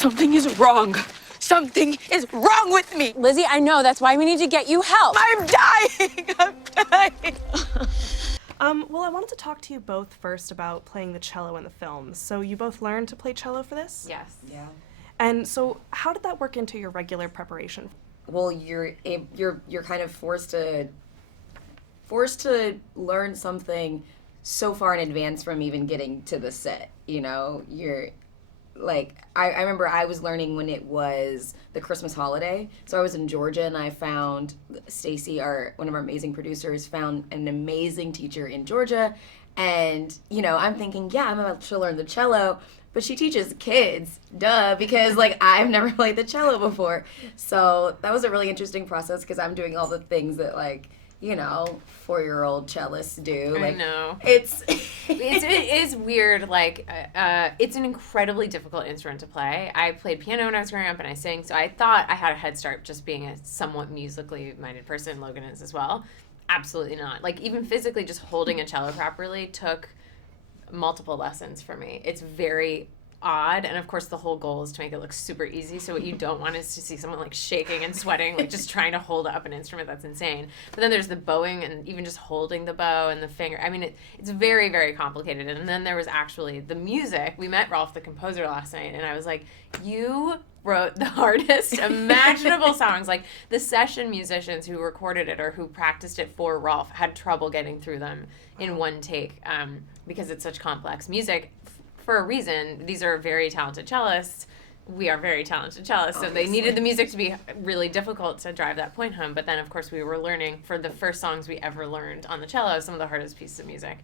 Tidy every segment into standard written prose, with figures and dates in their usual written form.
Something is wrong. Something is wrong with me. Lizzie, I know. That's why we need to get you help. I'm dying. I'm dying. Well, I wanted to talk to you both first about playing the cello in the film. So you both learned to play cello for this? Yes. Yeah. And so how did that work into your regular preparation? Well, you're kind of forced to learn something so far in advance from even getting to the set. You know, you're like, I remember I was learning when it was the Christmas holiday. So I was in Georgia and I found Stacy, one of our amazing producers, found an amazing teacher in Georgia. And, you know, I'm thinking, yeah, I'm about to learn the cello, but she teaches kids, duh, because like I've never played the cello before. So that was a really interesting process because I'm doing all the things that like, you know, 4-year-old cellists do. Like, I know. It is weird. Like, it's an incredibly difficult instrument to play. I played piano when I was growing up, and I sang, so I thought I had a head start just being a somewhat musically minded person. Logan is as well. Absolutely not. Like, even physically, just holding a cello properly took multiple lessons for me. It's very odd, and of course the whole goal is to make it look super easy, so what you don't want is to see someone like shaking and sweating, like just trying to hold up an instrument. That's insane. But then there's the bowing and even just holding the bow and the finger. I mean, it's very, very complicated. And then there was actually the music. We met Rolf, the composer, last night, and I was like, you wrote the hardest imaginable songs. Like, the session musicians who recorded it or who practiced it for Rolf had trouble getting through them in one take, because it's such complex music. For a reason. These are very talented cellists. We are very talented cellists, so they needed the music to be really difficult to drive that point home. But then, of course, we were learning for the first songs we ever learned on the cello, some of the hardest pieces of music.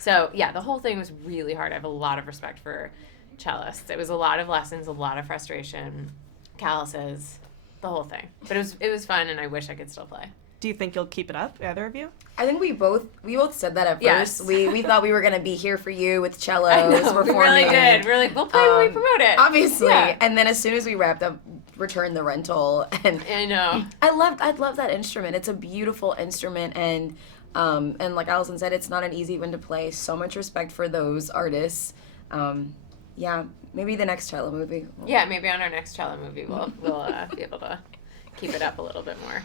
So, yeah, the whole thing was really hard. I have a lot of respect for cellists. It was a lot of lessons, a lot of frustration, calluses, the whole thing. But it was fun, and I wish I could still play. Do you think you'll keep it up, either of you? I think we both said that at first. Yes. We thought we were gonna be here for you with cellos. We really did. We're like, we'll play when we promote it. Obviously. Yeah. And then as soon as we wrapped up, returned the rental, and I know. I love that instrument. It's a beautiful instrument, and like Allison said, it's not an easy one to play. So much respect for those artists. Yeah, maybe the next cello movie. Yeah, maybe on our next cello movie we'll be able to keep it up a little bit more.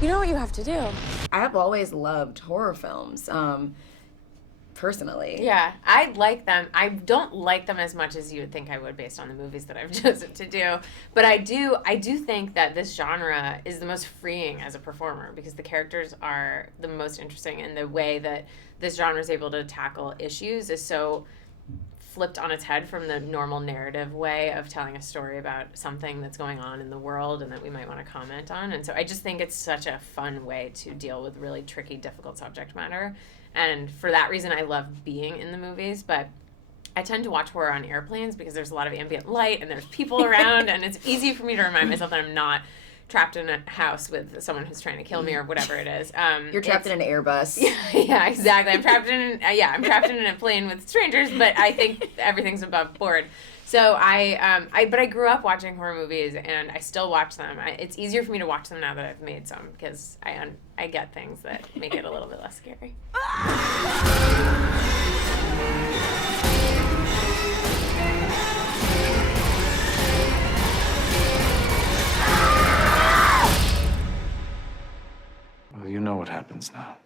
You know what you have to do? I have always loved horror films, personally. Yeah, I like them. I don't like them as much as you would think I would based on the movies that I've chosen to do. But I do think that this genre is the most freeing as a performer because the characters are the most interesting, and the way that this genre is able to tackle issues is so flipped on its head from the normal narrative way of telling a story about something that's going on in the world and that we might want to comment on. And so I just think it's such a fun way to deal with really tricky, difficult subject matter. And for that reason, I love being in the movies. But I tend to watch horror on airplanes because there's a lot of ambient light and there's people around, and it's easy for me to remind myself that I'm not trapped in a house with someone who's trying to kill me or whatever it is. You're trapped in an Airbus. Yeah, exactly. I'm trapped in a plane with strangers, but I think everything's above board. So but I grew up watching horror movies, and I still watch them. It's easier for me to watch them now that I've made some because I get things that make it a little bit less scary. Well, you know what happens now.